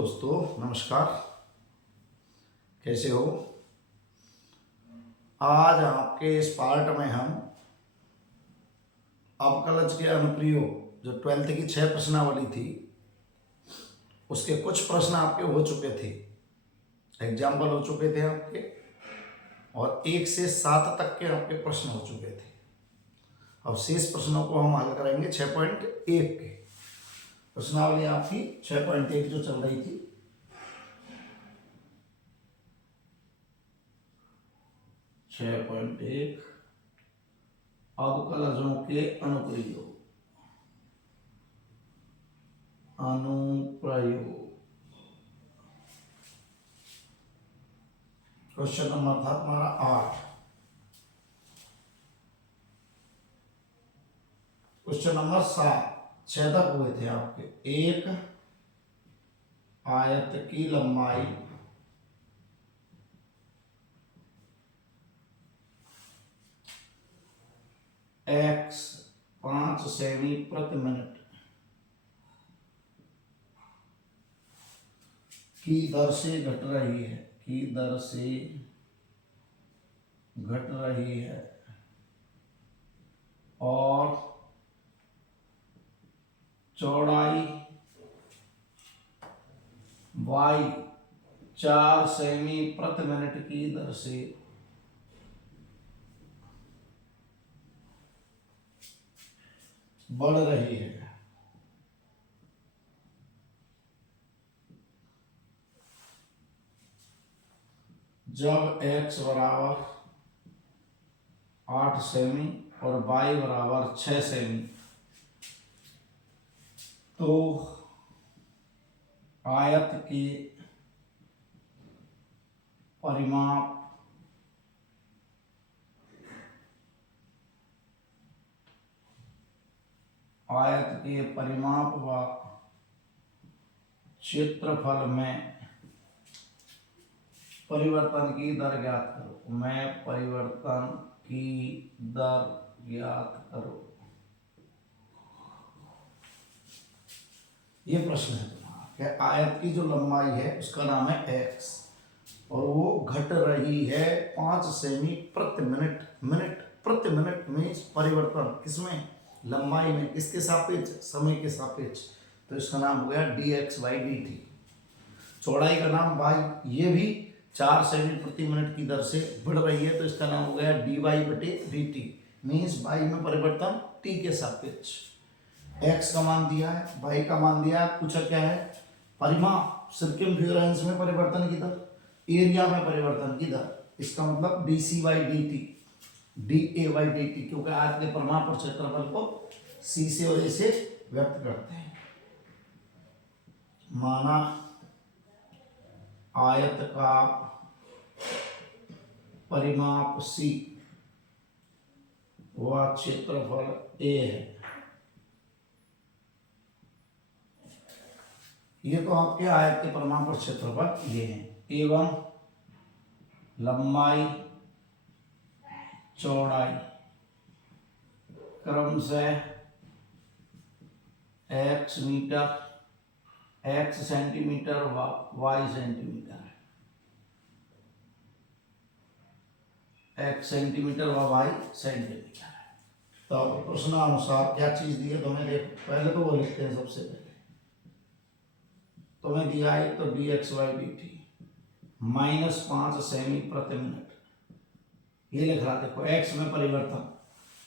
दोस्तों, नमस्कार। कैसे हो? आज आपके इस पार्ट में हम अपकलज के अनुप्रयोग जो 12th की 6 प्रश्नावली थी उसके कुछ प्रश्न आपके हो चुके थे, एग्जाम्पल हो चुके थे आपके, और 1 से 7 तक के आपके प्रश्न हो चुके थे। अब शेष प्रश्नों को हम हल करेंगे 6.1 के। प्रश्नावली आपकी 6.1 जो चल रही थी, अवकलजों के अनुप्रयोग। क्वेश्चन नंबर था हमारा 8। क्वेश्चन नंबर 7 6 तक हुए थे आपके। एक आयत की लंबाई x 5 सेमी प्रति मिनट की दर से घट रही है, और चौड़ाई y 4 सेमी प्रति मिनट की दर से बढ़ रही है। जब x बराबर 8 सेमी और y बराबर 6 सेमी, तो आयत के परिमाप व क्षेत्रफल में परिवर्तन की दर ज्ञात करो। परिवर्तन की दर ज्ञात करो। ये प्रश्न है तुम्हारा। आयत की जो लंबाई है उसका नाम है x, और वो घट रही है 5 सेमी प्रति मिनट। प्रति मिनट मीन्स परिवर्तन किसमें? लंबाई में। किसके सापेक्ष? समय के सापेक्ष। तो इसका नाम हो गया dx/dt। चौड़ाई का नाम y, ये भी 4 सेमी प्रति मिनट की दर से बढ़ रही है, तो इसका नाम हो गया dy/dt। मीन्स y में परिवर्तन t के सापेक्ष। x का मान दिया है, y का मान दिया है, पूछा क्या है? परिमाप, सर्कमफ्रेंस में परिवर्तन की दर, एरिया में परिवर्तन की दर। इसका मतलब dc/dt, da/dt, क्योंकि आयत के परिमाप और क्षेत्रफल को c से और a से व्यक्त करते हैं। माना आयत का परिमाप c व क्षेत्रफल a है। ये तो आपके आयत के परिमाप और क्षेत्रफल ये हैं, एवं लंबाई चौड़ाई क्रमशः x मीटर, x सेंटीमीटर व y सेंटीमीटर है। x सेंटीमीटर व y सेंटीमीटर है। तो अब प्रश्नानुसार क्या चीज दी है तुम्हें? देखो, पहले तो वो लिखते हैं। सबसे पहले तुम्हें दिया है तो dx/dt -5 सेमी प्रति मिनट, ये लिख रहा। देखो x में परिवर्तन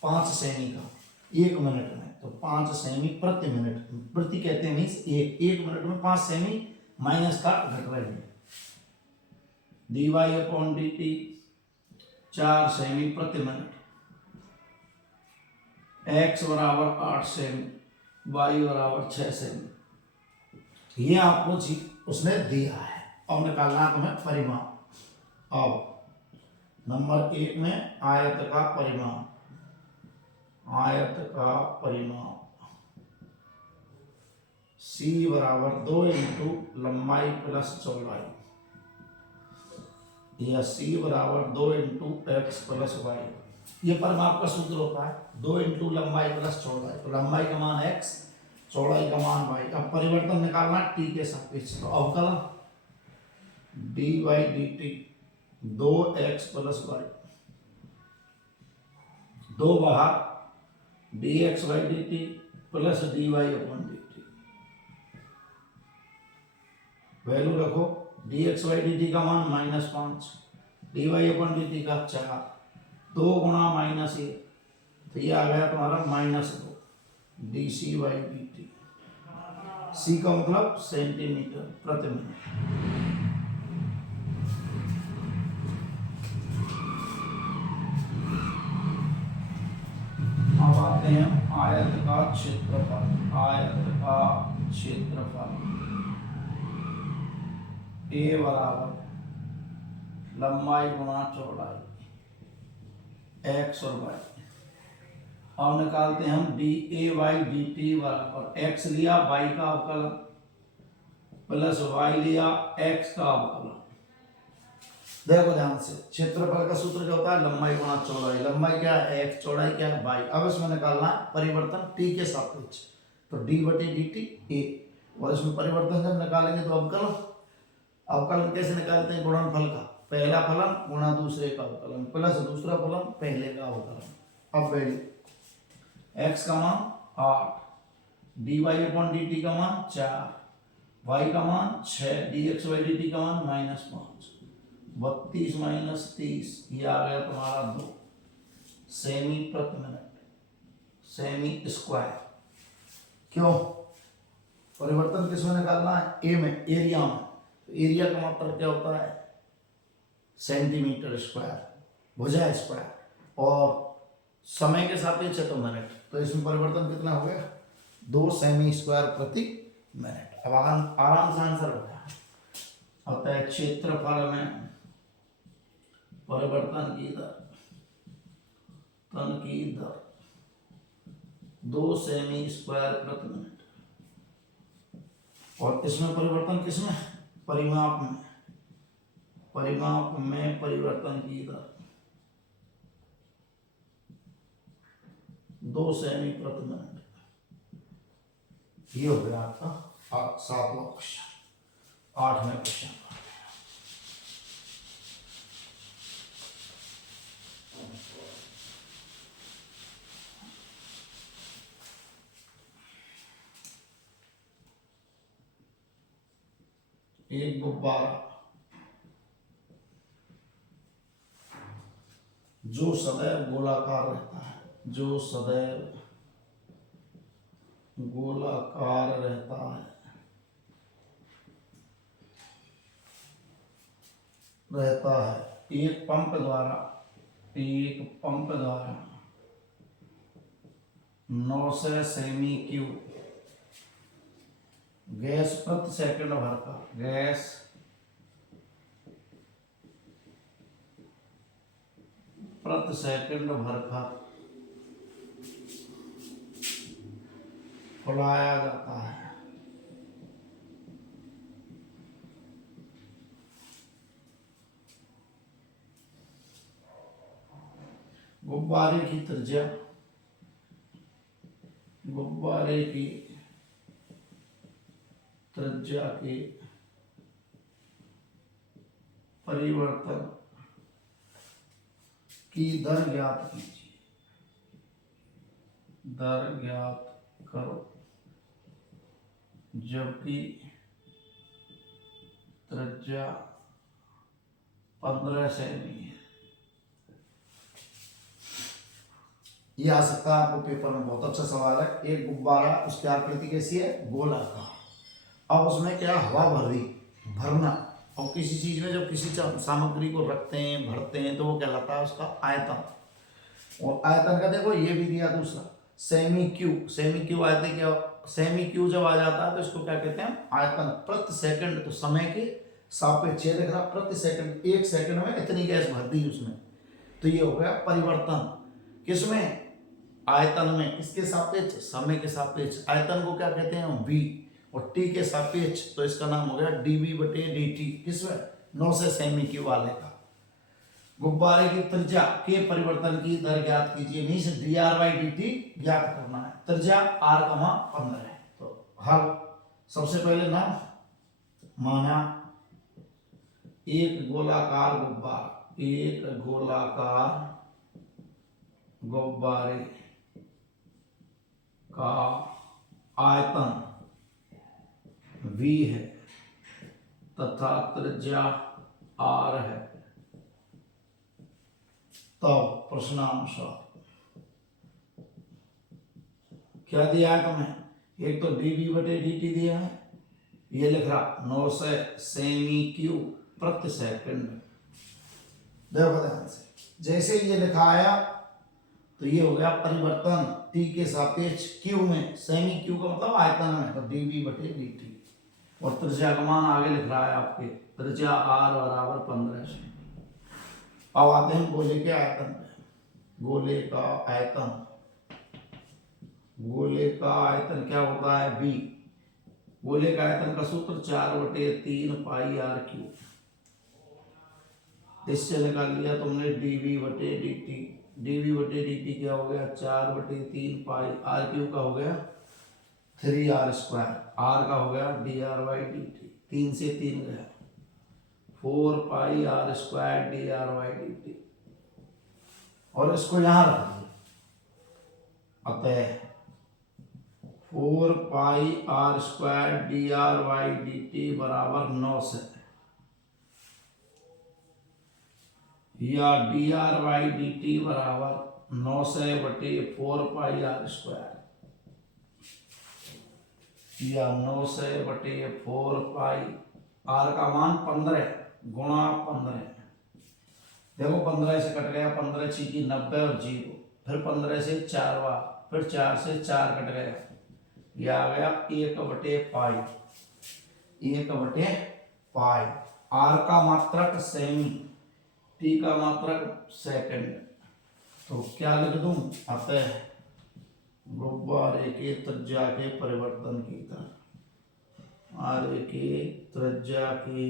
5 सेमी का 1 मिनट में, तो 5 सेमी प्रति मिनट, प्रति कहते हैं मीन्स 1 मिनट में 5 सेमी माइनस का घट रही है। dy/dt 4 सेमी प्रति मिनट, x बराबर 8 सेमी, y बराबर 6 सेमी। ये आपको उसने दिया है, और निकालना तुम्हें परिमाप। अब नंबर 1 में आयत का परिमाप c बराबर 2 इंटू लंबाई प्लस चौड़ाई, या c बराबर 2 इंटू x प्लस y। ये परिमाप का सूत्र होता है 2 इंटू लंबाई प्लस चौड़ाई। तो लंबाई का मान x, चौड़ाई का मान भाई। अब परिवर्तन निकालना टी के सापेक्ष, तो अवकलन d y D t 2x plus y, 2 बाहर d x y D t plus d y upon d t. Value रखो, d x y D t का मान -5, d y upon d t का 4, 2 गुणा -1, तो ये आ गया तुम्हारा -2 D C Y D T. C का मतलब सेंटीमीटर प्रति मिनट। अब आते हैं आयत का क्षेत्रफल। आयत का क्षेत्रफल ए बराबर लंबाई गुणा चौड़ाई x और y। अब निकालते हैं हम d a y D t बराबर x लिया y का अवकलन प्लस y लिया x का अवकलन। देखो ध्यान से, क्षेत्रफल का सूत्र क्या होता है? लंबाई गुणा चौड़ाई। लंबाई क्या है x, चौड़ाई क्या है y। अब इसमें निकालना है परिवर्तन t के सापेक्ष, तो d बटे डी टी ए, और इसमें परिवर्तन जब निकालेंगे तो अवकलन। अवकलन कैसे निकालते हैं? गुणनफल का पहला फलन गुणा दूसरे का अवकलन प्लस दूसरा फलन पहले का अवकलन। अब वैल्यू x का मान 8, d y upon d t का मान 4, y का मान 6, d x y D t का मान -5, 32 - 30, ये आ गया तुम्हारा 2 सेमी प्रति मिनट, सेमी स्क्वायर। क्यों? परिवर्तन किसमें निकालना है? ए में, एरिया में। तो एरिया का मतलब क्या होता है? सेंटीमीटर स्क्वायर, भुजा स्क्वायर, और समय के सापेक्ष है तो मिनट, तो इसमें परिवर्तन कितना हो गया? 2 सेमी स्क्वायर प्रति मिनट। अब आराम से आंसर हो गया। अतः क्षेत्रफल में परिवर्तन की दर, तन की दर 2 सेमी स्क्वायर प्रति मिनट। और इसमें परिवर्तन किसमें? परिमाप में। परिमाप में परिवर्तन की दर 2 सेमी प्रति मिनट। ये हो गया आपका 7वां क्वेश्चन। 8वें क्वेश्चन एक गुब्बारा जो सदैव गोलाकार रहता है, जो सदैव गोलाकार रहता है, एक पंप द्वारा 900 सेमी क्यूब गैस प्रति सेकंड भर का, गैस प्रति सेकंड भर का फुलाया जाता है। गुब्बारे की त्रिज्या, गुब्बारे की त्रिज्या के परिवर्तन की दर ज्ञात कीजिए। दर ज्ञात करो जबकि त्रिज्या 15 सेमी है। ये आ सकता है आपको पेपर में, बहुत अच्छा सवाल है। एक गुब्बारा, उसकी आकृति कैसी है? गोलाकार। अब उसमें क्या हवा भरना, और किसी चीज में जब किसी सामग्री को रखते हैं, भरते हैं, तो वो कहलाता है उसका आयतन। और आयतन का देखो ये भी दिया दूसरा सेमी क्यूब। सेमी क्यूब आयतन क्या? सेमी क्यूब जब आ जाता है तो इसको क्या कहते हैं? आयतन प्रति सेकंड। तो समय के सापेक्ष देख रहा, प्रति सेकंड, 1 सेकंड में इतनी गैस भर दी उसमें, तो ये हो गया परिवर्तन। किसमें? आयतन में। किसके सापेक्ष? समय के सापेक्ष। आयतन को क्या कहते हैं? v, और t के सापेक्ष, तो इसका नाम हो गया dv बटे dt। किसमें? 900 सेमी क्यूब वाले का। गुब्बारे की त्रिज्या के परिवर्तन की दर ज्ञात कीजिए। नहीं से dr बाई dt ज्ञात करना है। त्रिज्या r, 15 है, तो हल। सबसे पहले ना माना एक गोलाकार गुब्बारे का आयतन V है तथा त्रिज्या R है, तब प्रश्नानुसार क्या दिया है तुम्हें? एक तो dV/dt दिया है, ये लिख रहा 900 सेमी क्यूब प्रति सेकंड। देखो ध्यान से, जैसे ये लिखा आया तो ये हो गया परिवर्तन t के सापेक्ष q में, सेमी q का मतलब आयतन में, तो dV/dt। और त्रिज्या का मान आगे लिख रहा है आपके, त्रिज्या r बराबर 15 सेमी। अब आते हैं गोले के आयतन पे। गोले का आयतन क्या होता है? b। गोले का आयतन का सूत्र 4/3 पाई r क्यूब। इससे निकाल लिया तुमने dV/dt। dV/dt क्या हो गया? 4/3 पाई r क्यूब का हो गया 3r², r का हो गया dr/dt। 3 से 3 गया 4 पाई r² dr/dt। और इसको यहां रख दिया, अतः 4 पाई r² dr/dt बराबर 9 से, या dr/dt बराबर 900/4 पाई r², या 900/4 पाई। r का मान 15 गुणा 15। देखो 15 से कट गया, 15 छीकी 90 और 0, फिर 15 से 4 बार, फिर 4 से 4 कट गया, ये आ गया 1/पाई। 1/पाई। r का मात्रक सेमी, t का मात्रक सेकंड, तो क्या लिख दूं? अतः गुब्बारे के त्रिज्या के परिवर्तन की दर, आरे के त्रिज्या के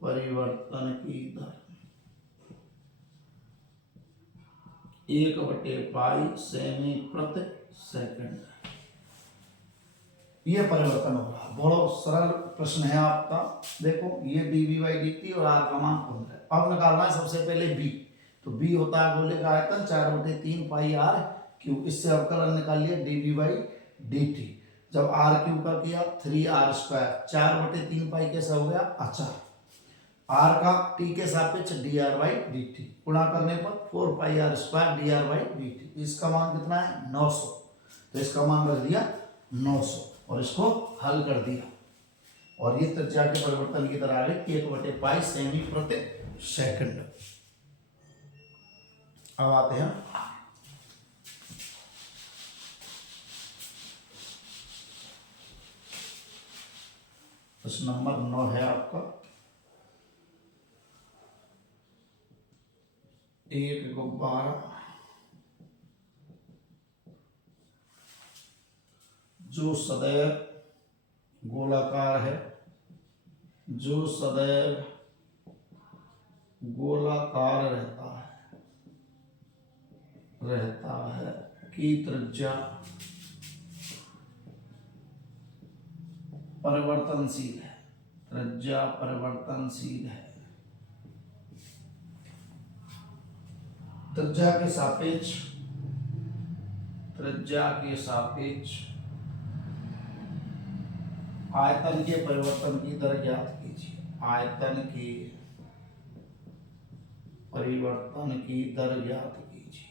परिवर्तन की दर 1/पाई सेमी प्रति सेकंड। ये परिवर्तन हो रहा। बहुत सरल प्रश्न है आपका। देखो ये dV/dt और r का मान 15। अब निकालना है सबसे पहले b। तो b होता है गोले का आयतन 4/3 पाई r क्यूब। इससे अवकलन निकाल लिया dV/dt। जब r क्यूब का किया 3r², 4/3 पाई कैसा हो गया? अचर। r का t के सापेक्ष dr/dt, गुणा करने पर 4 पाई r² dr/dt। इसका मान कितना है? 900। तो इसका मान रख दिया 900 और इसको हल कर दिया, और ये त्रिज्या के परिवर्तन की दर आ गई 1/पाई सेमी प्रति सेकंड। अब आते हैं प्रश्न नंबर 9 है आपका। एक गुब्बारा जो सदैव गोलाकार है, रहता है की त्रिज्या परिवर्तनशील है। त्रिज्या के सापेक्ष आयतन के परिवर्तन की दर ज्ञात कीजिए। आयतन के परिवर्तन की दर ज्ञात कीजिए।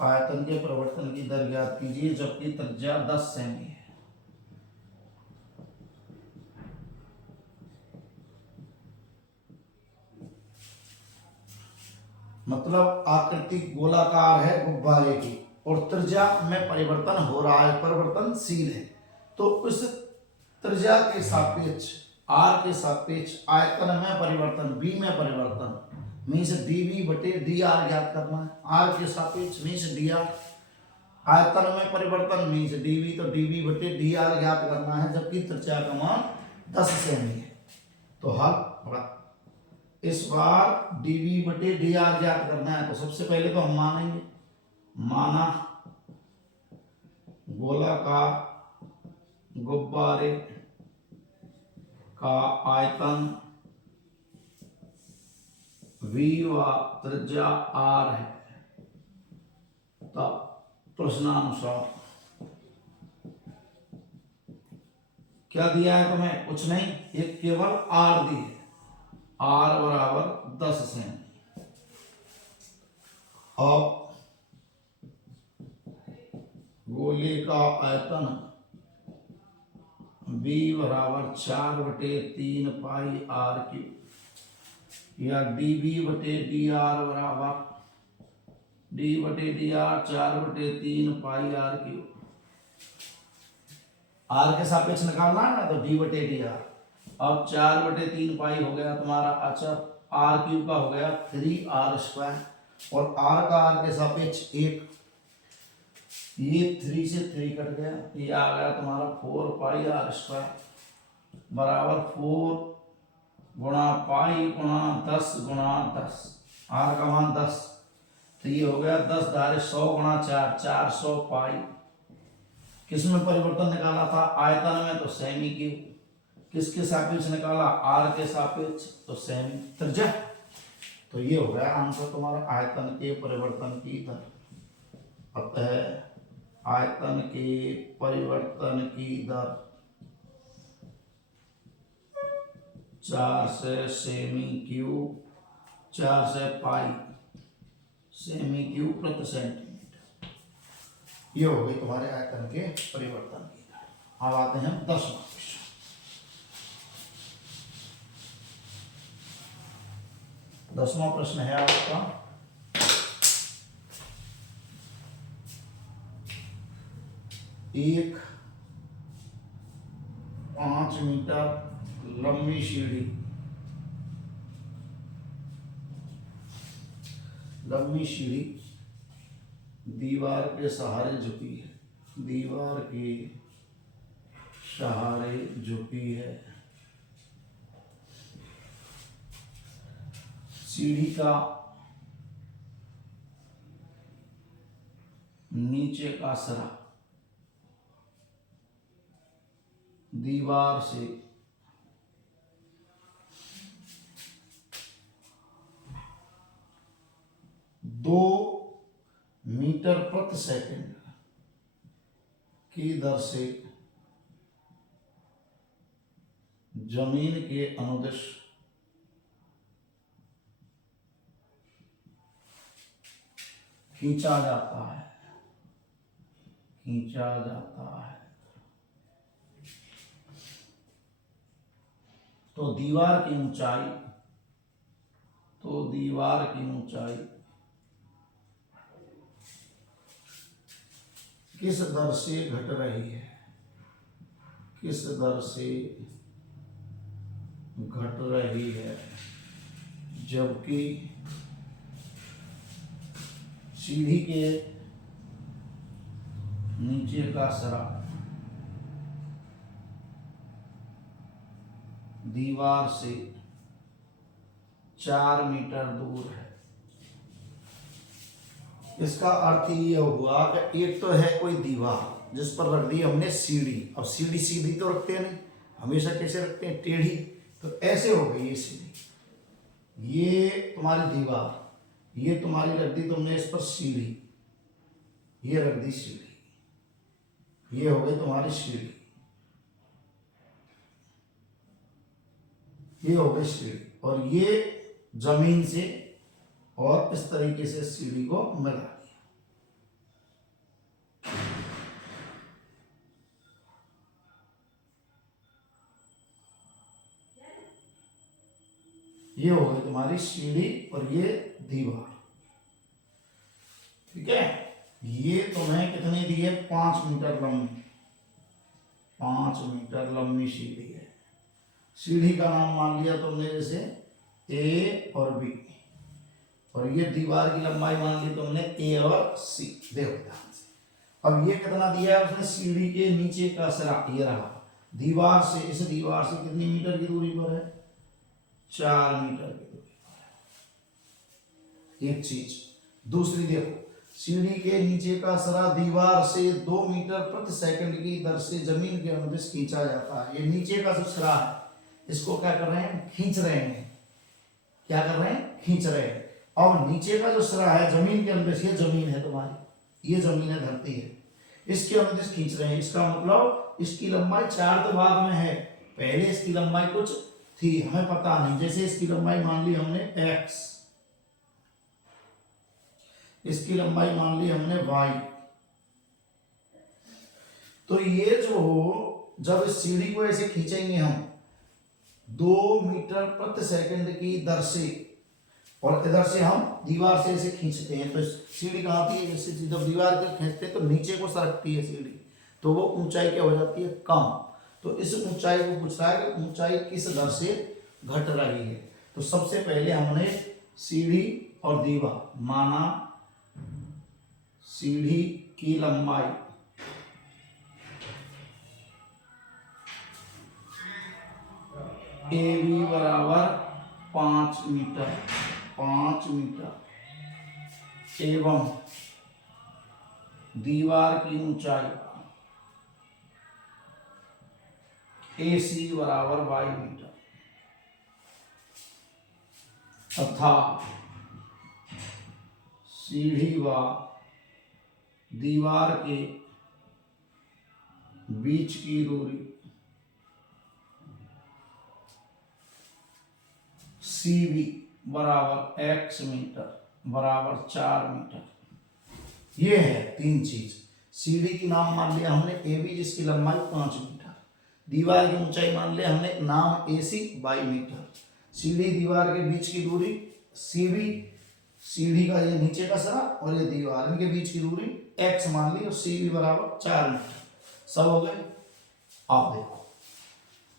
आयतन के परिवर्तन की दर ज्ञात कीजिए जबकि त्रिज्या 10 सेमी है। मतलब आकृति गोलाकार है गुब्बारे की और त्रिज्या में परिवर्तन हो रहा है, परिवर्तनशील है। तो उस त्रिज्या के सापेक्ष r के सापेक्ष आयतन में परिवर्तन, b में परिवर्तन मीन्स dV/dr ज्ञात करना है। r के सापेक्ष मीन्स dr। आयतन में परिवर्तन मीन्स dV, तो dV/dr ज्ञात करना है, जबकि त्रिज्या का मान 10 सेमी है। तो हल इस बार डीवी बटे डी आर ज्ञात करना है। तो सबसे पहले तो हम मानेंगे, माना गोलाकार गुब्बारे का आयतन V व त्रिज्या R है। तब प्रश्नानुसार क्या दिया है तुम्हें? कुछ नहीं, एक केवल R दी है, R बराबर 10 सेमी। अब गोले का आयतन V बराबर 4/3 पाई R क्यूब, या dV बटे dr बराबर d बटे dr 4/3 पाई R क्यूब। R के सापेक्ष निकालना है ना, तो d बटे dr। अब 4/3 पाई हो गया तुम्हारा अचर, R क्यूब का हो गया 3r², और R का R के सापेक्ष 1, ये 3 से 3 कट गया, ये आ गया तुम्हारा 4 पाई r² बराबर 4 गुणा पाई गुणा 10 गुणा 10, R का मान 10, तो ये हो गया 10 धारे 100 गुणा 4, 400 पाई। किसमें परिवर्तन निकाला था? आयतन में, तो सेमी क्यूब। किसके सापेक्ष निकाला? R के सापेक्ष, तो सेमी। त्रिज्या, तो ये हो गया आंसर तुम्हारा, आयतन के परिवर्तन की दर। अतः आयतन के परिवर्तन की दर 4 से सेमी क्यूब, 4 से पाई सेमी क्यूब प्रति सेंटीमीटर। ये हो गई तुम्हारे आयतन के परिवर्तन की दर। अब आते हैं 10वां क्वेश्चन। 10वां प्रश्न है आपका, एक 5 मीटर लंबी सीढ़ी, दीवार के सहारे झुकी है, दीवार के सहारे झुकी है। सीढ़ी का नीचे का सिरा दीवार से 2 मीटर प्रति सेकंड की दर से जमीन के अनुदिश खींचा जाता है, तो दीवार की ऊंचाई किस दर से घट रही है, जबकि सीढ़ी के नीचे का सिरा दीवार से 4 मीटर दूर है। इसका अर्थ ये हुआ कि एक तो है कोई दीवार जिस पर रख दी हमने सीढ़ी। अब सीढ़ी सीधी तो रखते हैं नहीं, हमेशा कैसे रखते हैं? टेढ़ी। तो ऐसे हो गई ये सीढ़ी, ये तुम्हारी दीवार, ये तुम्हारी रख दी तुमने इस पर सीढ़ी, ये रख दी सीढ़ी, ये हो गई तुम्हारी सीढ़ी, ये हो गई सीढ़ी, और ये जमीन से और इस तरीके से सीढ़ी को मिला दिया। ये हो गई तुम्हारी सीढ़ी और ये दीवार। ठीक है, ये तुम्हें कितनी दी है? 5 मीटर लंबी, 5 मीटर लंबी सीढ़ी है। सीढ़ी का नाम मान लिया तुमने जैसे ए और बी, और ये दीवार की लंबाई मान ली तुमने ए और सी। देखो ध्यान से, अब ये कितना दिया है उसने? सीढ़ी के नीचे का सिरा ये रहा, दीवार से, इस दीवार से कितनी मीटर की दूरी पर है? 4 मीटर की दूरी। एक चीज। दूसरी देखो, सीढ़ी के नीचे का सरा दीवार से 2 मीटर प्रति सेकंड की दर से जमीन के अनुदिश खींचा जाता है। ये नीचे का जो सरा है इसको क्या कर रहे हैं, खींच रहे हैं। क्या कर रहे हैं, खींच रहे हैं। और नीचे का जो सरा है जमीन के अनुदिश, ये जमीन है तुम्हारी, ये जमीन है, धरती है, इसके अनुदिश खींच रहे हैं। इसका मतलब इसकी लंबाई 4 तो बाद में है, पहले इसकी लंबाई कुछ थी, हमें पता नहीं। जैसे इसकी लंबाई मान ली हमने x, इसकी लंबाई मान ली हमने y, तो ये जो हो, जब इस सीढ़ी को ऐसे खींचेंगे हम 2 मीटर प्रति सेकंड की दर से, और इधर से हम दीवार से ऐसे खींचते हैं, तो सीढ़ी कहाँ आती है, जैसे जब दीवार को खींचते हैं तो नीचे को सरकती है सीढ़ी, तो वो ऊंचाई क्या हो जाती है, कम। तो इस ऊंचाई को पूछ रहा है कि ऊंचाई किस दर से घट रही है। तो सबसे पहले हमने सीढ़ी और दीवार माना, सीढ़ी की लंबाई ए बी बराबर 5 मीटर, 5 मीटर, एवं दीवार की ऊंचाई ए सी बराबर 22 मीटर, तथा सीढ़ी व दीवार के बीच की दूरी सी बी बराबर x मीटर बराबर 4 मीटर। ये है 3 चीज। सीढ़ी की नाम मान लिया हमने ए बी, जिसकी लंबाई 5 मीटर, दीवार की ऊंचाई मान लिया हमने नाम ए सी 22 मीटर, सीढ़ी दीवार के बीच की दूरी सी बी, सीढ़ी का ये नीचे का सरा और ये दीवार, इनके बीच की दूरी x मान ली, और सी बी बराबर 4 मीटर। सब हो गए। आप देखो,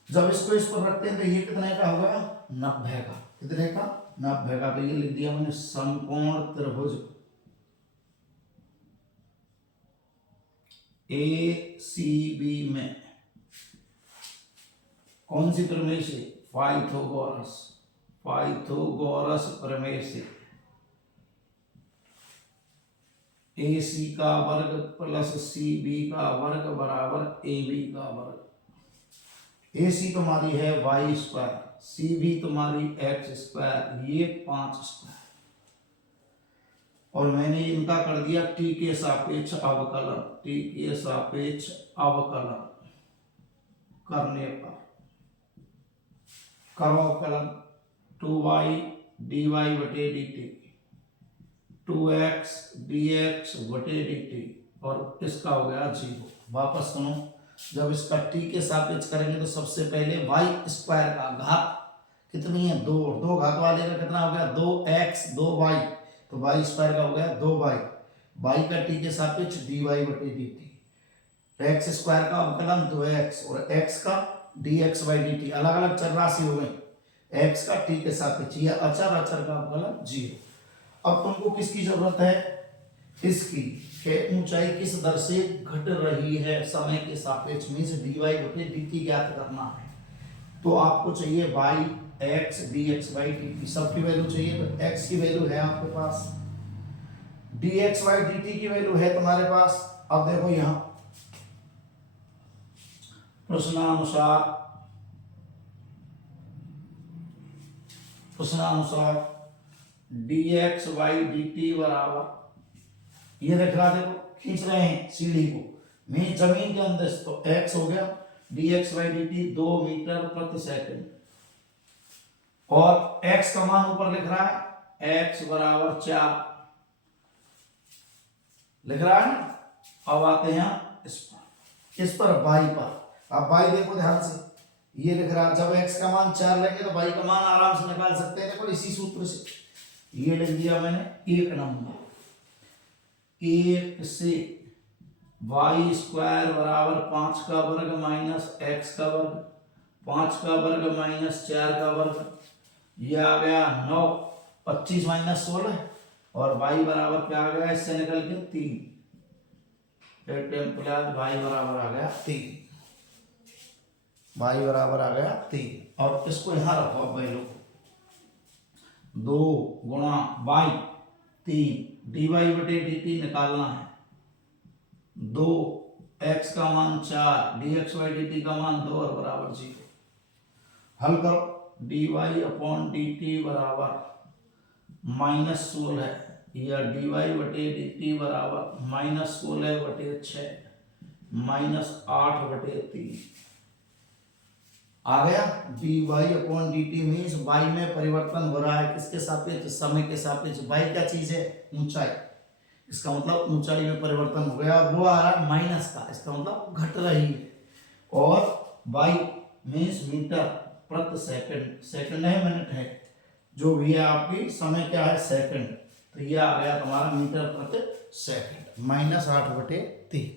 जब इसको इस पर रखते हैं तो ये कितने का होगा, 90 का। कितने का, 90 का। तो ये लिख दिया मैंने, समकोण त्रिभुज ए सी बी में कौन सी प्रमेय से, पाइथागोरस, पाइथागोरस प्रमेय से ए सी का वर्ग प्लस सी बी का वर्ग बराबर ए बी का वर्ग। ए सी तुम्हारी है वाई स्क्वायर, सी बी तुम्हारी एक्स स्क्वायर, ये 5 स्क्वायर, और मैंने इनका कर दिया टी के सापेक्ष अवकलन। टी के सापेक्ष अवकलन करने पर करो अवकलन 2y dy बटे dt, 2x dx बटे dt, और इसका हो गया 0। वापस सुनो, जब इसका t के सापेक्ष करेंगे तो सबसे पहले y स्क्वायर का घात कितनी है, 2, 2 घात वाले का कितना हो गया, 2x 2y, तो y स्क्वायर का हो गया 2y, y का t के सापेक्ष dy बटे dt, x स्क्वायर का अवकलन 2x और x का dx बाई dt, अलग अलग चर राशि हो गई, x का t के सापेक्ष, यह अचर, अचर का अवकलन 0। अब तुमको किसकी जरूरत है, इसकी, कि ऊंचाई किस दर से घट रही है समय के सापेक्ष, मींस dy बटे dt ज्ञात करना है। तो आपको चाहिए y x dx by dt, सबकी वैल्यू चाहिए। तो x की वैल्यू है आपके पास, dx बाई dt की वैल्यू है तुम्हारे पास। अब देखो यहां प्रश्नानुसार dx बाई dt बराबर, ये देख रहा, देखो खींच रहे हैं सीढ़ी को, मैं जमीन के अंदर, तो x हो गया dx बाई dt 2 मीटर प्रति सेकंड, और x का मान ऊपर लिख रहा है x बराबर 4 लिख रहा है ना। अब आते हैं इस पर y पर। अब y देखो ध्यान से, ये लिख रहा है, जब x का मान 4 लेंगे तो y का मान आराम से निकाल सकते हैं। देखो इसी सूत्र से, ये लिख दिया मैंने 1 नंबर, 1 से y स्क्वायर बराबर 5 का वर्ग माइनस x का वर्ग, 5 का वर्ग माइनस 4 का वर्ग, ये आ गया 9, 25 माइनस 16, और y बराबर क्या आ गया, इससे निकल के 3, y बराबर आ गया 3, y बराबर आ गया 3। और इसको यहां रखो, वैल्यू 2 गुणा y 3, dy बटे dt निकालना है 2, x का मान 4, dx बाई dt का मान 2 और बराबर 0। हल करो, dy अपॉन dt बराबर -16 है या dy बटे dt बराबर -16 बटे 6 -8 बटे 3 आ गया। dy upon dt means y में परिवर्तन हो रहा है, किसके सापेक्ष? समय के सापेक्ष। y क्या चीज है? ऊंचाई। इसका मतलब ऊंचाई में परिवर्तन हो गया, वो आ रहा है माइनस का, इसका मतलब घट रही है। और y मीन्स मीटर प्रति सेकंड, सेकंड है मिनट है, जो भी है आपकी समय क्या है? सेकंड। तो ये आ गया तुम्हारा मीटर प्रति सेकंड, -8 बटे 3।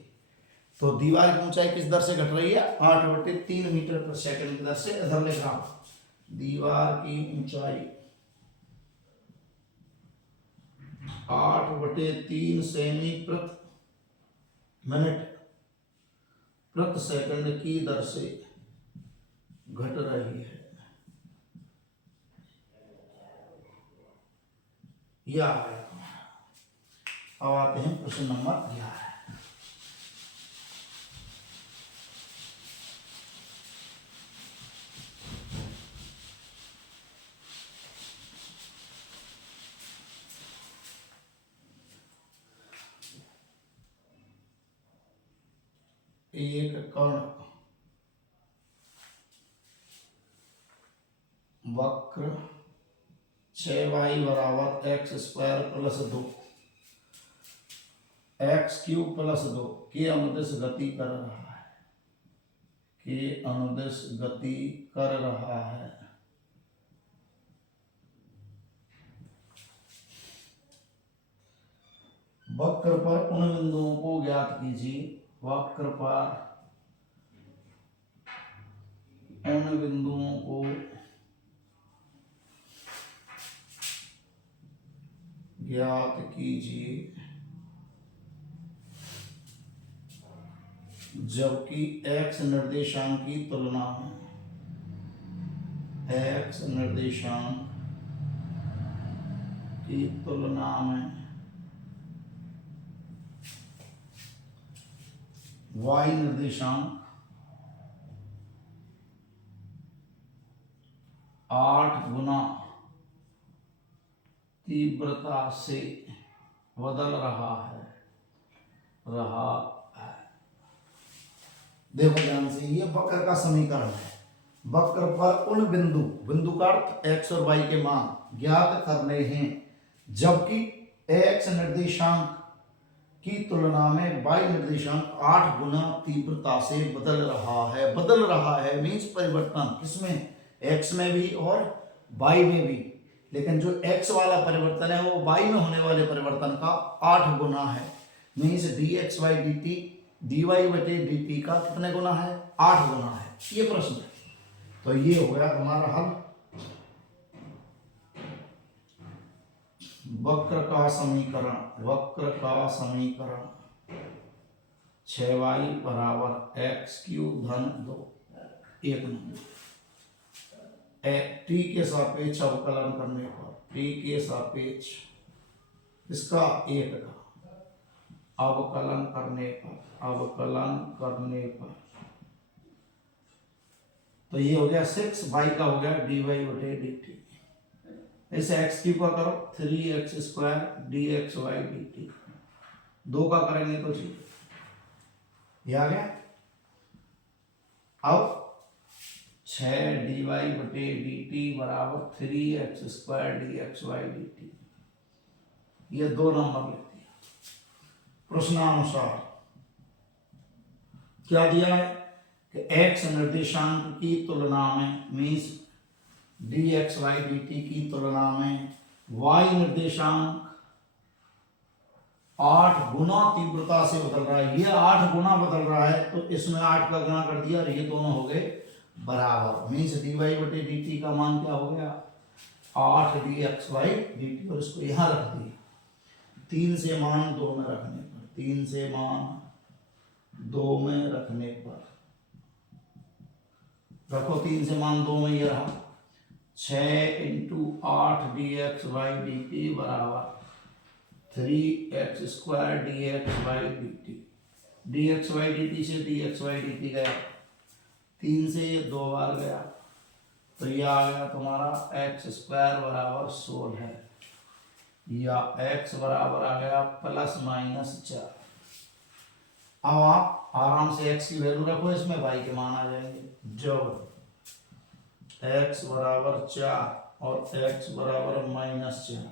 तो दीवार की ऊंचाई किस दर से घट रही है? 8 बटे 3 मीटर प्रति सेकंड की दर से। इधर लिख रहा हूं, दीवार की ऊंचाई 8 बटे 3 सेमी प्रति मिनट प्रति सेकंड की दर से घट रही है। यह आ गया तुम्हारा। अब आते हैं प्रश्न नंबर 11। एक कण वक्र 6y बराबर x² प्लस 2 x³ प्लस 2 के अनुदिश गति कर रहा है, के अनुदिश गति कर रहा है। वक्र पर उन बिंदुओं को ज्ञात कीजिए, वक्र पर उन बिंदुओं को ज्ञात कीजिए जबकि x निर्देशांक की तुलना में, x निर्देशांक की तुलना में y निर्देशांक 8 गुना तीव्रता से बदल रहा है। देखो ध्यान से, ये वक्र का समीकरण है। वक्र पर उन बिंदु का अर्थ x और y के मान ज्ञात करने हैं जबकि x निर्देशांक की तुलना में y निर्देशांक 8 गुना तीव्रता से बदल रहा है। बदल रहा है मीन्स परिवर्तन, किसमें? x में भी और y में भी, लेकिन जो x वाला परिवर्तन है वो y में होने वाले परिवर्तन का 8 गुना है। Means dx by dt dy बटे dt का कितने गुना है? 8 गुना है। ये प्रश्न है। तो ये हो गया तुम्हारा हल। वक्र का समीकरण, वक्र का समीकरण 6y बराबर x³ धन 2 एक नंबर। t के सापेक्ष अवकलन करने पर, t के सापेक्ष इसका 1 का अवकलन करने पर, अवकलन करने पर तो ये हो गया 6y का हो गया dy बटे dt। इसे x³ का करो 3x² dx बाई dt, 2 का करेंगे तो जी ये आ गया। अब 6 dy बटे dt बराबर 3x² dx बाई dt, ये 2 नंबर लिख दिया। प्रश्नानुसार क्या दिया है कि x निर्देशांक की तुलना में मीन्स dx बाई dt की तुलना में y निर्देशांक 8 गुना तीव्रता से बदल रहा है। ये 8 गुना बदल रहा है तो इसमें 8 का गुना कर दिया और ये दोनों हो गए बराबर। मीन्स dy बटे dt का मान क्या हो गया? 8 dx बाई dt, और इसको यहां रख दिया 3 से मान 2 में रखने पर, 3 से मान 2 में रखने पर रखो, 3 से मान 2 में ये रहा 6 × 8 dx बाई dt बराबर 3x² dx/dt, dx/dt से dx/dt गया, 3 से ये 2 बार गया, तो ये आ गया तुम्हारा x² बराबर 16 है, या x बराबर आ गया ±4। अब आप आराम से x की वैल्यू रखो, इसमें y के मान आ जाएंगे। जब x बराबर 4 और x बराबर -4,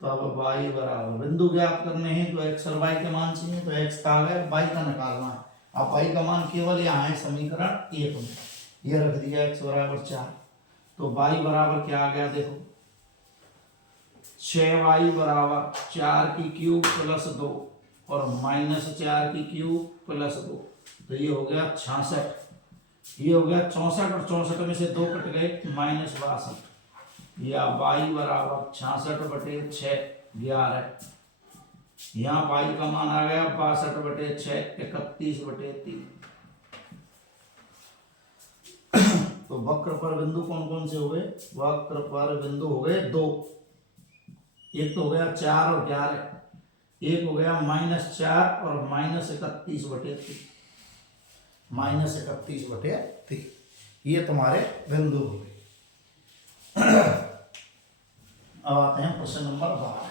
तब y बराबर, बिंदु ज्ञात करने हैं तो x और y के मान चाहिए, तो x का आ गया, y का निकालना है। अब y का मान केवल यहाँ है समीकरण 1 में, ये रख दिया x बराबर 4, तो y बराबर क्या आ गया देखो, 6y बराबर 4 की क्यूब प्लस 2 और -4 की क्यूब प्लस 2, तो ये हो गया 66, ये हो गया 64 और 64 में से 2 कट गए -62, या y बराबर 66/6 11, यहाँ y का मान आ गया 62/6 31/3। तो वक्र पर बिंदु कौन कौन से हो गए, वक्र पर बिंदु हो गए 2, एक तो हो गया 4 और 11, एक हो गया -4 और -31/3, -31/3, ये तुम्हारे बिंदु हो गए। अब आते हैं प्रश्न नंबर 12।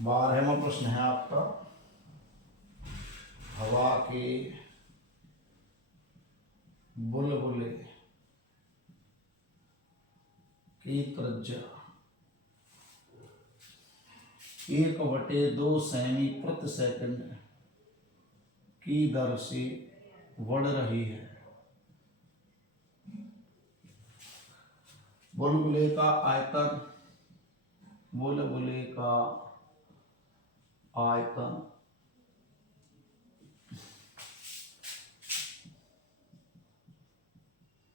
बारहवां प्रश्न है आपका, हवा के बुलबुले की त्रिज्या 1/2 सेमी प्रति सेकंड की दर से बढ़ रही है। बुलबुले का आयतन, बुलबुले का आयतन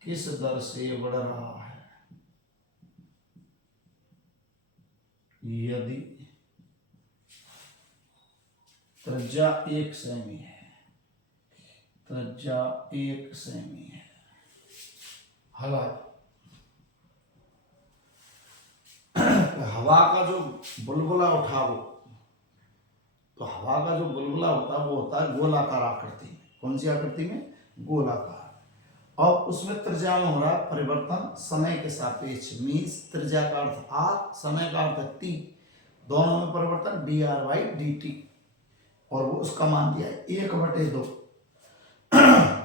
किस दर से बढ़ रहा है यदि त्रिज्या 1 सेमी है, त्रिज्या 1 सेमी है। हवा हवा का जो बुलबुला उठाओ, तो हवा का जो बुलबुला होता है वो होता है गोलाकार आकृति में। कौन सी आकृति में, गोलाकार। और उसमें त्रिज्या में हो रहा परिवर्तन समय के सापेक्ष, मीन्स त्रिज्या का अर्थ r, समय का अर्थ t, दोनों में परिवर्तन dr/dt, और वो उसका मान दिया है 1/2।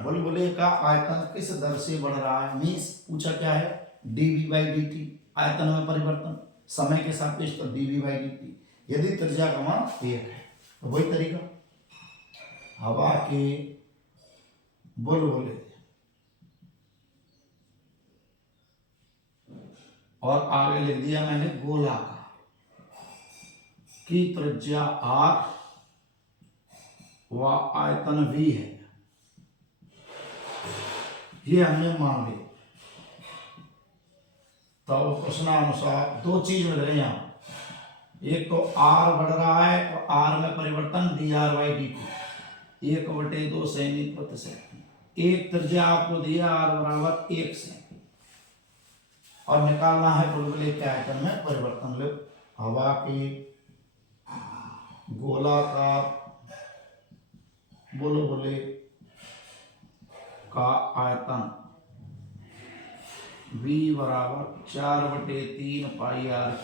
बुलबुले का आयतन किस दर से बढ़ रहा है, मीन्स पूछा क्या है, dv/dt, आयतन में परिवर्तन समय के सापेक्ष तो dv/dt, यदि त्रिज्या का मान 1 है। तो वही तरीका, हवा के बुलबुले और आगे लिख दिया मैंने गोलाकार की त्रिज्या r व आयतन v है, ये हमने मान लिया। तो प्रश्नानुसार 2 चीज मिल रही है, एक तो r बढ़ रहा है और r में परिवर्तन dr/dt 1/2 सेमी प्रति सेकंड, एक त्रिज्या आपको दिया r बराबर 1 सेमी, और निकालना है बुलबुले के आयतन में परिवर्तन। लो, हवा के गोलाकार बुलबुले का आयतन v बराबर 4/3 पाई r3,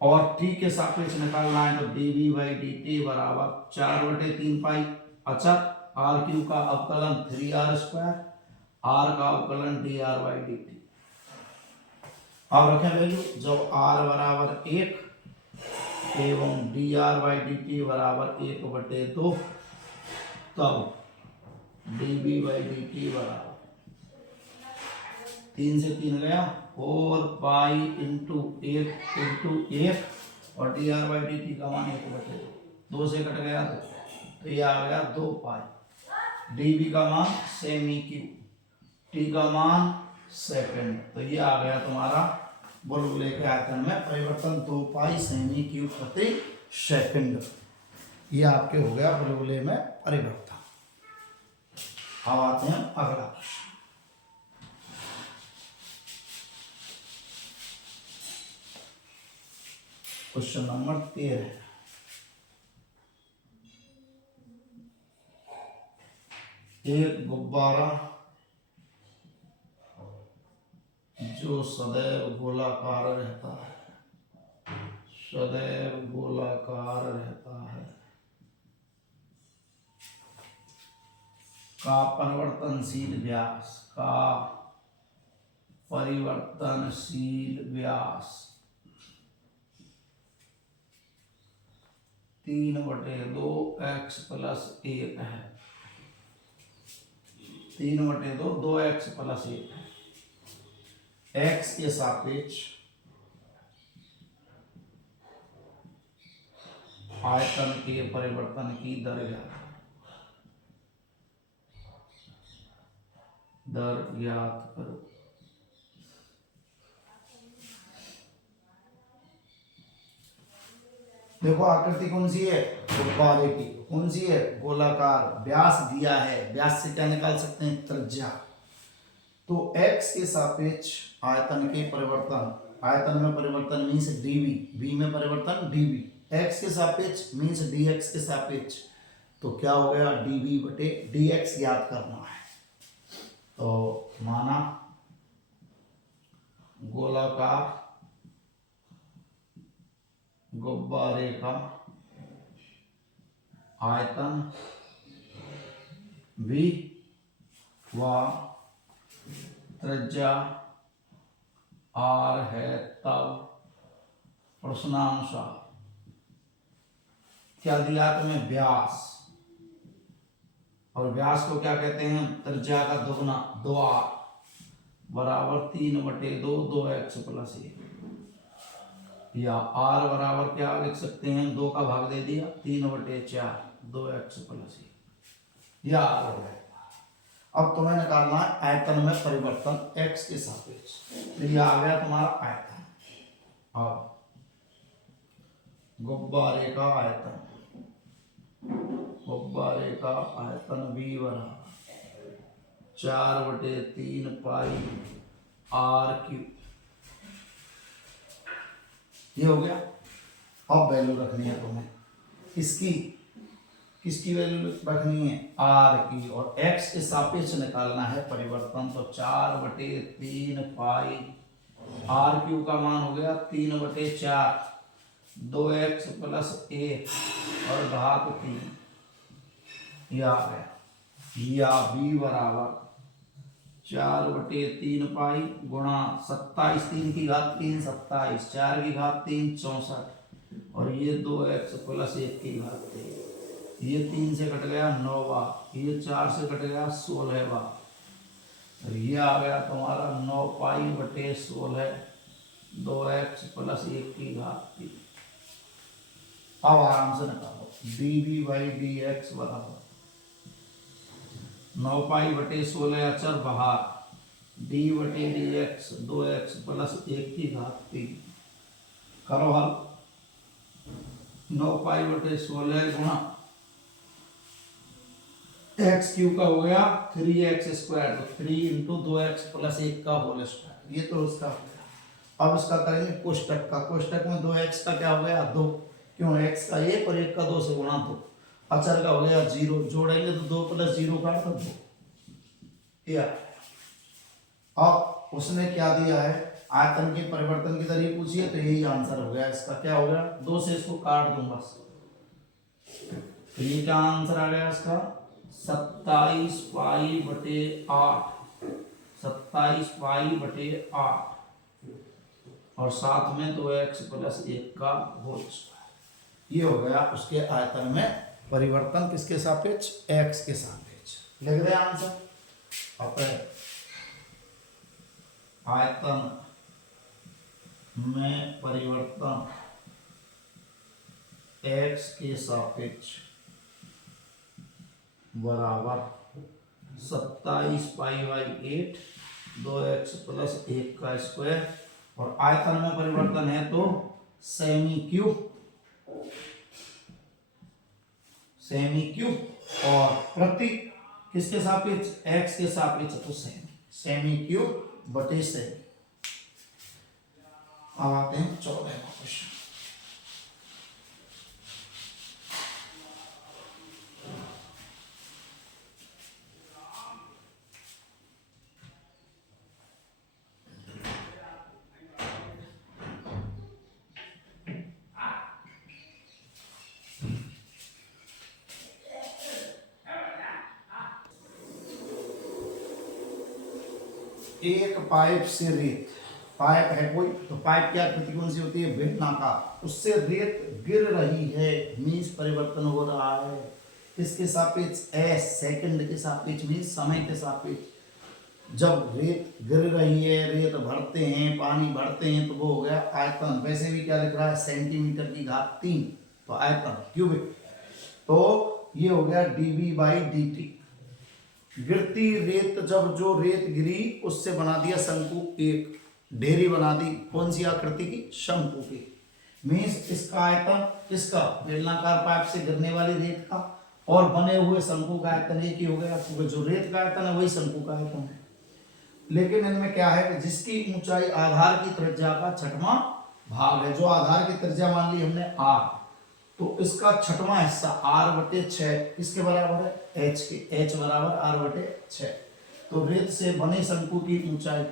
और t के सापेक्ष निकालना है तो dv/dt बराबर 4/3 पाई अचर r3 का अवकलन 3r², r का अवकलन dr/dt। अब रखें वैल्यू, जब r बराबर 1 एवं dr/dt बराबर 1/2, तब dv/dt बराबर 3 से 3 गया 4 पाई इंटू 1 और dr/dt का मान 1/2, 2 से कट गया तो ये आ गया 2 पाई, dv का मान सेमी क्यूब, t का मान सेकंड, तो ये आ गया तुम्हारा बुलबुले के आयतन में परिवर्तन 2 पाई सेमी क्यूब प्रति सेकंड। ये आपके हो गया बुलबुले में परिवर्तन। अब आते हैं अगला प्रश्न। Question number 13। एक गुब्बारा जो सदैव गोलाकार रहता है, सदैव गोलाकार रहता है, का परिवर्तनशील व्यास, का परिवर्तनशील व्यास 3/2 x प्लस 1 है। 3/2 2x प्लस 1 है। x के सापेक्ष आयतन के परिवर्तन की दर ज्ञात करो। देखो आकृति कौन सी है, गुब्बारे की, कौन सी है, गोलाकार, व्यास दिया है, व्यास से क्या निकाल सकते हैं, त्रिज्या। तो x के सापेक्ष आयतन के परिवर्तन, आयतन में परिवर्तन मीन्स dv, v में परिवर्तन dv, x के सापेक्ष मीन्स dx के सापेक्ष, तो क्या हो गया, dv बटे dx ज्ञात करना है। तो माना गोलाकार गुब्बारे का आयतन v व त्रिज्या r है, तब प्रश्नानुसार क्या दिया तुम्हें, व्यास, और व्यास को क्या कहते हैं, त्रिज्या का दुगना 2r बराबर 3/2 2x प्लस 1, या r बराबर क्या लिख सकते हैं, 2 का भाग दे दिया, 3/4 2x प्लस 1, यह r हो गया। अब तुम्हें निकालना है आयतन में परिवर्तन x के सापेक्ष, तो यह आ गया तुम्हारा आयतन। अब गुब्बारे का आयतन, गुब्बारे का आयतन v बराबर 4/3 पाई r3, ये हो गया। अब वैल्यू रखनी है तुम्हें इसकी, किसकी वैल्यू रखनी है, r की, और x के सापेक्ष निकालना है परिवर्तन, तो 4/3 पाई r3 का मान हो गया 3/4 2x प्लस 1 और घात 3, यह आ गया, या v बराबर 4/3 पाई गुणा 27, 3 की घात 3 27, 4 की घात 3 64, और ये 2x प्लस 1 की घात 3, ये 3 से कट गया 9 बार, ये 4 से कट गया 16 बार, और ये आ गया तुम्हारा 9 पाई बटे 16 2x प्लस 1 की घात 3। अब आराम से निकालो, dv बाई dx बराबर 9 पाई बटे 16 अचर बाहर, d बटे dx 2x प्लस 1 की घात 3, करो हल, 9 पाई बटे 16 गुणा x क्यूब का हो गया 3x स्क्वायर, तो 3 इंटू 2x प्लस 1 का होल स्क्वायर, ये तो उसका हो गया। अब इसका करेंगे कोष्टक का, कोष्टक में 2x का क्या हो गया 2, क्यों, x का 1 और 1 का 2 से गुणा 2, अचर का हो गया 0, जोड़ेंगे तो 2 प्लस 0 काट दो 2, या अब उसने क्या दिया है, आयतन के परिवर्तन की दर पूछी है, तो यही आंसर हो गया इसका, क्या हो गया, 2 से इसको काट दूं बस, तो ये क्या आंसर आ गया इसका, 27 पाई बटे 8, 27 पाई बटे 8, और साथ में 2x प्लस 1 का होल स्क्वायर, ये हो गया उसके आयतन में परिवर्तन, किसके सापेक्ष, x के सापेक्ष। लिख दे आंसर, आयतन में परिवर्तन x के सापेक्ष बराबर 27 पाई बाई 8 2x प्लस 1 का स्क्वायर, और आयतन में परिवर्तन है तो सेमी क्यूब, सेमी क्यूब, और प्रति किसके सापेक्ष, x के सापेक्ष, तो सेमी क्यूब बटे सेमी। अब आते हैं 14वां क्वेश्चन। एक पाइप से रेत, पाइप है कोई, तो पाइप की आकृति कौन सी होती है, बेलनाकार, उससे रेत गिर रही है, मीन्स परिवर्तन हो रहा है किसके सापेक्ष, एस, सेकंड के सापेक्ष, मीन्स समय के सापेक्ष। जब रेत गिर रही है, रेत भरते हैं, पानी भरते हैं, तो वो हो गया आयतन। वैसे भी क्या लिख रहा है, सेंटीमीटर की घात 3, तो आयतन क्यूबिक, तो ये हो गया dv बाई dt। गिरती रेत, जब जो रेत गिरी उससे बना दिया शंकु, एक ढेरी बना दी, कौन सी आकृति की, शंकु की। मीन्स इसका आयतन, किसका, बेलनाकार पाइप से गिरने वाली रेत का, और बने हुए शंकु का आयतन एक ही हो गया, क्योंकि जो रेत का आयतन है वही शंकु का आयतन है। लेकिन इनमें क्या है कि जिसकी ऊंचाई आधार की त्रिज्या का छठवां भाग है, जो आधार की त्रिज्या मान ली हमने r, तो इसका छठवां हिस्सा r/6 किसके बराबर है, h के, h बराबर r/6। तो रेत से बने शंकु की ऊंचाई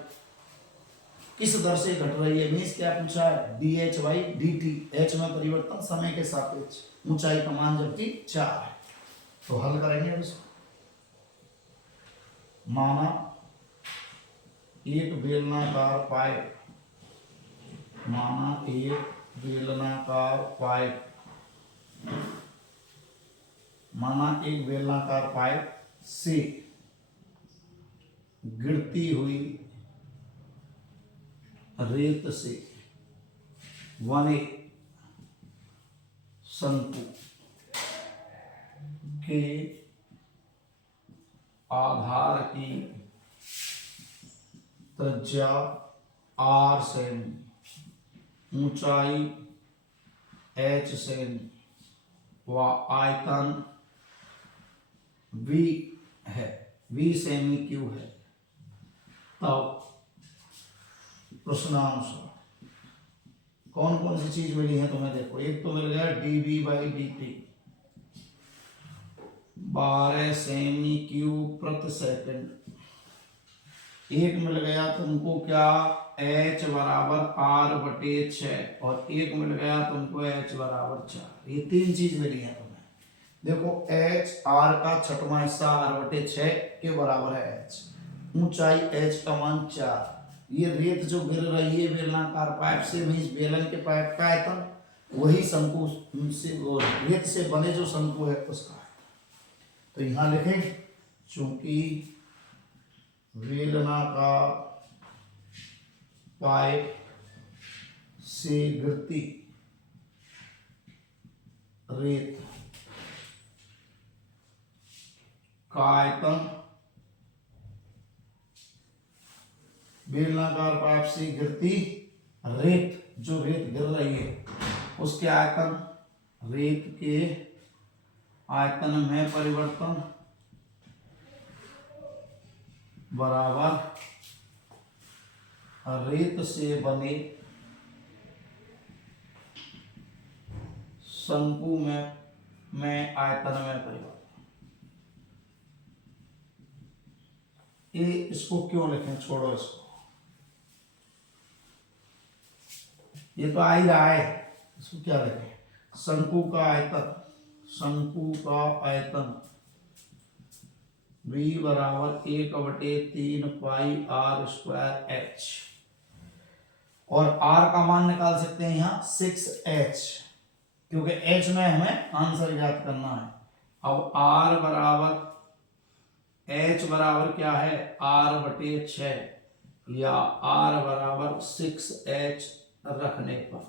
किस दर से घट रही है, मीन्स क्या पूछा है, dh बाई dt, h में परिवर्तन समय के सापेक्ष, ऊंचाई का मान जबकि 4 है। तो हल करेंगे इसको। माना एक बेलनाकार पाइप, माना एक बेलनाकार पाइप, माना एक बेलनाकार पाइप से गिरती हुई रेत से बने शंकु के आधार की त्रिज्या r सेमी, ऊंचाई h सेमी व आयतन v है, v सेमी क्यू है, तब प्रश्नानुसार कौन कौन सी चीज मिली है तुम्हें, देखो एक तो मिल गया dv by dt 12 semi cube प्रति सेकंड, एक मिल गया तुमको क्या, h बराबर r/6, और एक मिल गया तुमको h बराबर 4। ये तीन चीज मिली है तुम्हें। देखो h, r का छठवां हिस्सा r/6 के बराबर है h, ऊंचाई h का मान 4, ये रेत जो गिर रही है बेलनाकार पाइप से, मीन्स बेलन के पाइप का आयतन, वही शंकु से, रेत से बने जो शंकु है उसका आयतन। तो यहां लिखेंगे, चूंकि बेलनाकार पाइप से गिरती रेत का आयतन, बेलनाकार पाइप से गिरती रेत, जो रेत गिर रही है उसके आयतन, रेत के आयतन में परिवर्तन बराबर रेत से बने शंकु में आयतन में परिवर्तन। ये इसको क्यों लिखें, छोड़ो इसको, ये तो आ ही रहा है, इसको क्या लिखें, शंकु का आयतन, शंकु का आयतन v बराबर 1/3 पाई r²h, और r का मान निकाल सकते हैं यहाँ 6h, क्योंकि h में हमें आंसर ज्ञात करना है। अब r बराबर, h बराबर क्या है, r/6, या r बराबर 6h रखने पर,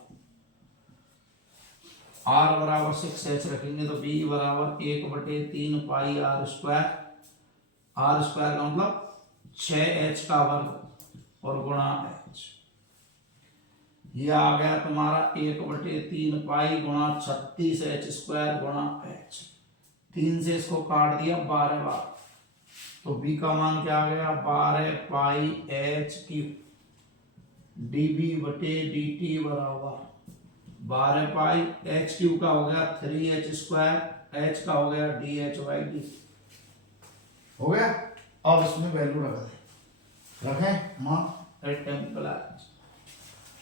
r बराबर 6h रखेंगे तो v बराबर 1/3 पाई r², r² का मतलब 6h का वर्ग और गुणा h, यह आ गया तुम्हारा 1/3 पाई गुणा 36h² गुणा h, 3 से इसको काट दिया 12 बार, तो b का मान क्या आ गया, 12 पाई h³ dv/dt बराबर 12 पाई h³ का हो गया 3h², h का हो गया dh/dt, हो गया। अब इसमें वैल्यू रख दे, रखें मान, रेक्टेंगल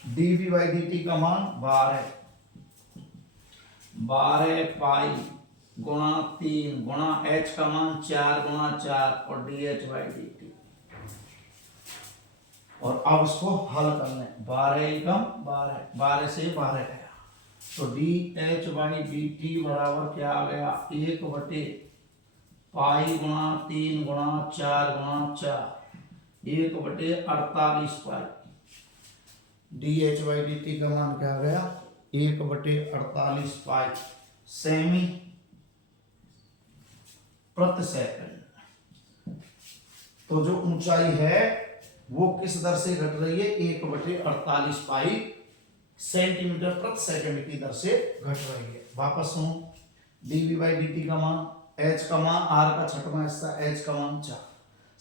dv/dt का मान 12 पाई गुणा 3 गुणा h का मान 4 गुणा 4 और dh/dt, और अब इसको हल कर लें, 12 एकम 12, 12 से 12 गया तो D h by d t बराबर क्या आ गया, 1/पाई गुणा 3 गुणा 4 गुणा 4, 1/48 pi. D h by d t का मान क्या आ गया, 1/48 पाई सेमी प्रति सेकंड। तो जो ऊंचाई है वो किस दर से घट रही है, 1/48 पाई सेंटीमीटर प्रति सेकंड की दर से घट रही है। वापस सुनो, डीवी बाई डी टी का मान, एच का मान, आर का छठवां हिस्सा, एच का मान 4,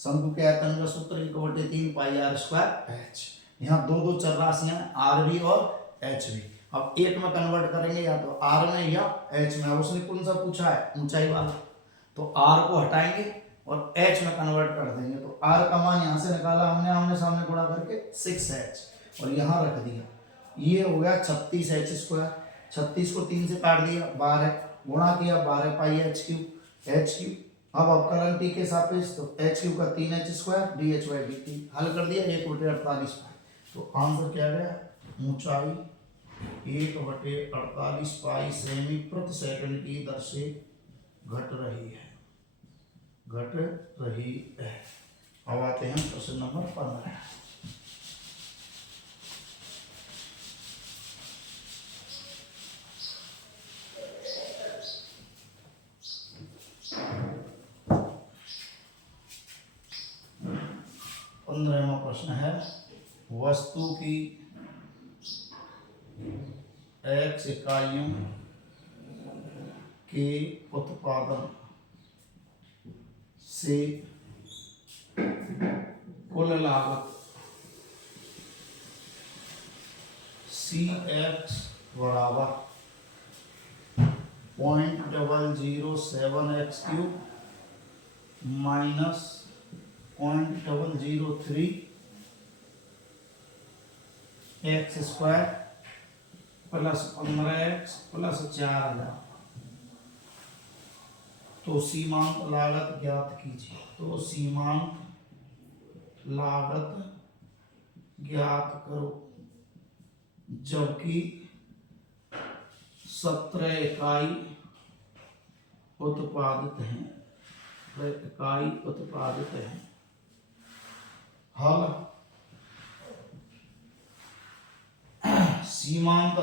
शंकु के आयतन का सूत्र 1/3 पाई आर स्क्वायर एच। यहाँ दो दो चर राशियां आर भी और एच भी, अब एक में कन्वर्ट करेंगे या तो आर में या एच में। उसने कौन सा पूछा है, ऊंचाई वाला, तो आर को हटाएंगे और एच में कन्वर्ट कर देंगे। तो आर का मान यहाँ से निकाला हमने आमने सामने गुणा करके 6h और यहाँ रख दिया, ये हो गया 36h स्क्वायर। 36 को 3 से काट दिया, 12 गुणा किया 12 पाई एच क्यू। अब अवकलन टी के सापेक्ष, तो एच क्यू का 3h square D h by d T, हल कर दिया 1/48 पाई। तो आंसर क्या गया, ऊंचाई 1/48 पाई सेमी प्रति सेकंड की दर से घट रही है। अब आते हैं प्रश्न नंबर 15। पंद्रहवां प्रश्न है, वस्तु की x इकाइयों के उत्पादन से कुल लागत CX बराबर 0.007x cube minus 0.003 x square plus 15x plus 4000। तो सीमांत लागत ज्ञात कीजिए। तो सीमांत लागत ज्ञात करो, जबकि 17 इकाई उत्पादित हैं। हल, सीमांत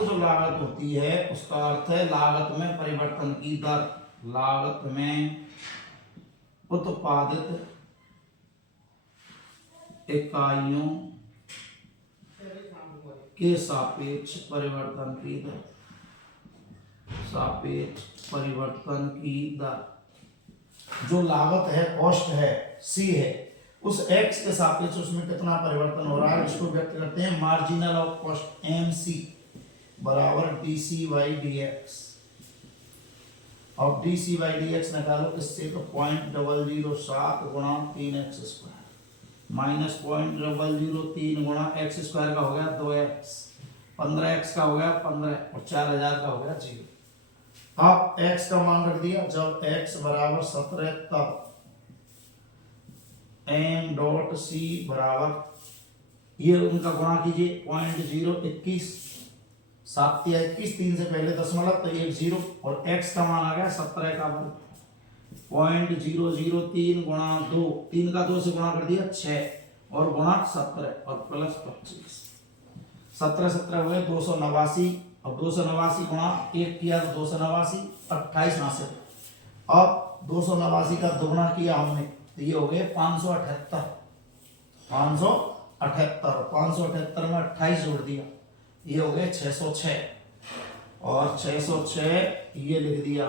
जो लागत होती है उसका अर्थ है लागत में परिवर्तन की दर। लागत में उत्पादित इकाइयों के सापेक्ष परिवर्तन की दर। जो लागत है, कॉस्ट है, सी है, उस x के सापेक्ष उसमें कितना परिवर्तन हो रहा है, इसको व्यक्त करते हैं मार्जिनल ऑफ कॉस्ट MC बराबर DC बाई DX। अब DC बाई DX निकालो इससे, तो 0.007 गुणा 3x स्क्वायर माइनस 0.003 गुणा x स्क्वायर का हो गया 2x, 15x का हो गया 15 और 4000 का हो गया 0। अब x का मान रख दिया, जब x बराबर 17 तब m.c बराबर, ये उनका गुणा कीजिए 0.021, 7 या 21, 3 से पहले दशमलव तो 1 0 और x का मान आ गया 17 का वर्ग, 0.003 गुणा 2, 3 का 2 से गुणा कर दिया 6 और गुणा 17 और प्लस 25, 17 17 हुए 289 और 289 गुणा 1 किया तो 289, 28 में से अब 289 का दोगुना किया हमने तो ये हो गए 578, 578 में 28 जोड़ दिया, ये हो गए 606 और 606 ये लिख दिया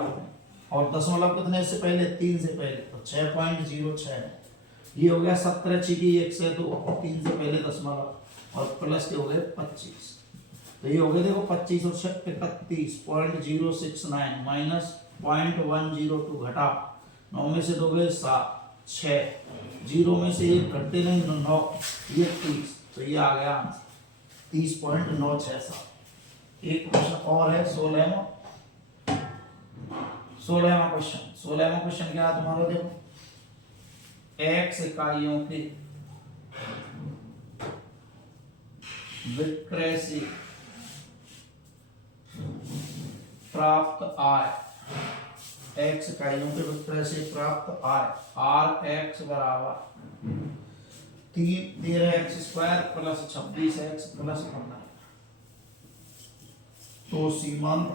और दशमलव कितने से पहले, 3 से पहले, तो 6.06, ये हो गया 17 छिकी 1 से 2 और 3 से पहले दशमलव और प्लस के हो गए 25, तो ये हो गए देखो 25 और 31.069 माइनस 0.102 घटा, 9 में से 2 गए 7, 6, 0 में से 1 घटते नहीं 9, ये 30, तो ये आ गया 30.967। एक प्रश्न और है 16वां क्वेश्चन। 16वां क्वेश्चन क्या है तुम्हारा, देखो x इकाइयों के विक्रय से प्राप्त आय, x इकाइयों के विक्रय से प्राप्त आय आर एक्स बराबर 13x square plus 26x plus 15। तो सीमांत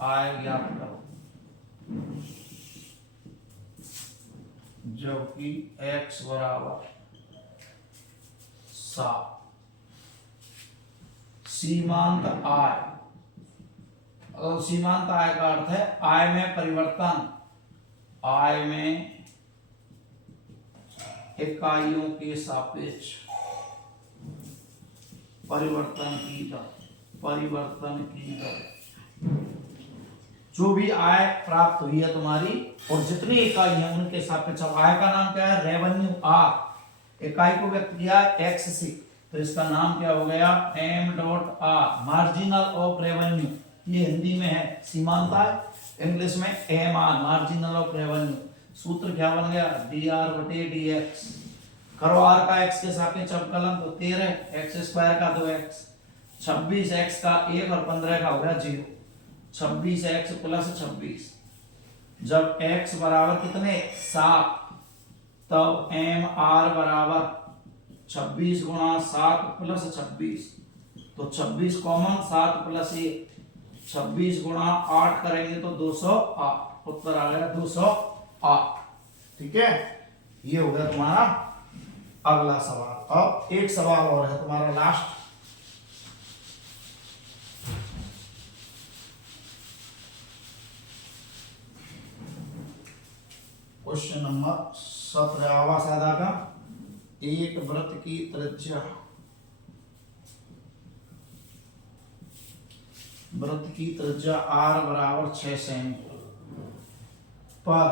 आय ज्ञात करो, जबकि x बराबर 7। सीमांत आय, और सीमांत आय का अर्थ है आय में परिवर्तन, आय में इकाइयों के सापेक्ष परिवर्तन की दर, जो भी आय प्राप्त हुई है तुम्हारी और जितनी इकाई है उनके सापेक्ष। अब आय का नाम क्या है? Revenue R. इकाई को व्यक्त किया एक्स से, तो इसका नाम क्या हो गया? M dot R, marginal of revenue. ये हिंदी में है सीमांत आय, इंग्लिश में M R, marginal of revenue. सूत्र क्या बन गया? डी आर बटे डी एक्स। करो आर का एक्स के सापेक्ष अवकलन, तो 13 एक्स स्क्वायर का 2x, 26 एक्स का 1 और 15 का हो गया 0। 26 एक्स प्लस 26, जब x बराबर कितने? 7, तब एम आर बराबर 26 गुणा 7 प्लस 26, तो 26 कॉमन, 7 प्लस 1, 26 गुणा 8 करेंगे तो 208। उत्तर आ गया 208। ठीक है, ये हो गया तुम्हारा अगला सवाल। अब एक सवाल और है तुम्हारा लास्ट। क्वेश्चन नंबर 17 आवासादा का। एक वृत्त की त्रिज्या, r बराबर 6 सेमी पर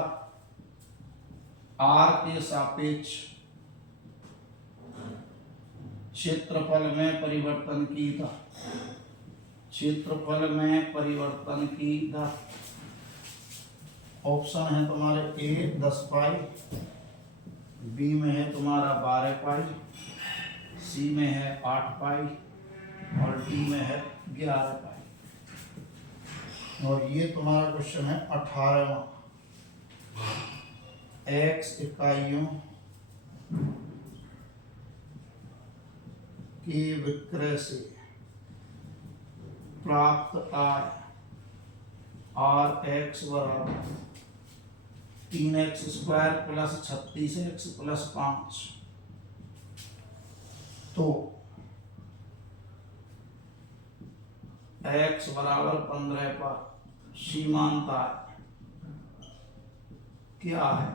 r के सापेक्ष क्षेत्रफल में परिवर्तन की दर। ऑप्शन है तुम्हारे ए 10 पाई, बी में है तुम्हारा 12 पाई, सी में है 8 पाई और डी में है 11 पाई। और ये तुम्हारा क्वेश्चन है 18वां। x इकाइयों के विक्रय से प्राप्त आय आर एक्स बराबर 3x square plus 36x plus 5। तो x बराबर 15 पर सीमांत आय क्या है?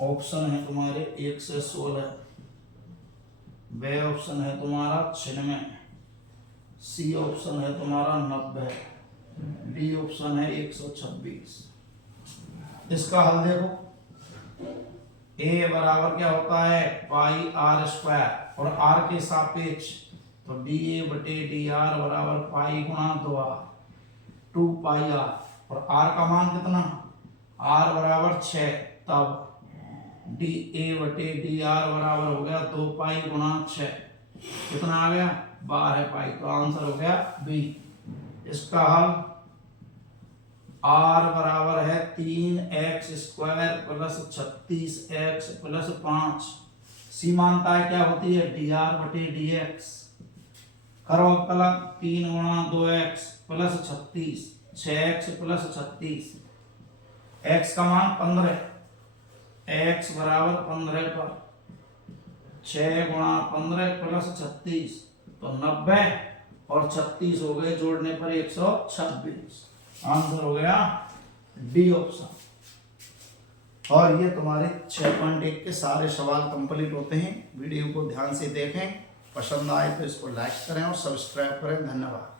ऑप्शन है तुम्हारे 1 से 16, बे ऑप्शन है तुम्हारा 96, सी ऑप्शन है तुम्हारा 90, डी ऑप्शन है 126। इसका हल देखो, a बराबर क्या होता है? पाई आर स्क्वायर, और r के सापेक्ष तो dA बटे dr बराबर पाई गुणा 2r, 2 पाई r। और r का मान कितना? r बराबर 6, तब dA बटे dr बराबर हो गया 2 पाई गुणा 6, कितना आ गया? 12 पाई। तो आंसर हो गया बी। इसका हल r बराबर है 3x square plus 36x plus 5। सीमांत आय क्या होती है? dr बटे dx। करो अवकलन, 3 गुणा 2x plus 36, 6x plus 36, x का मान 15, x बराबर 15 पर 6 गुणा 15 प्लस 36 तो 90, और 36 हो गए जोड़ने पर 126। आंसर हो गया डी ऑप्शन। और ये तुम्हारे 6.1 के सारे सवाल कंप्लीट होते हैं। वीडियो को ध्यान से देखें, पसंद आए तो इसको लाइक करें और सब्सक्राइब करें। धन्यवाद।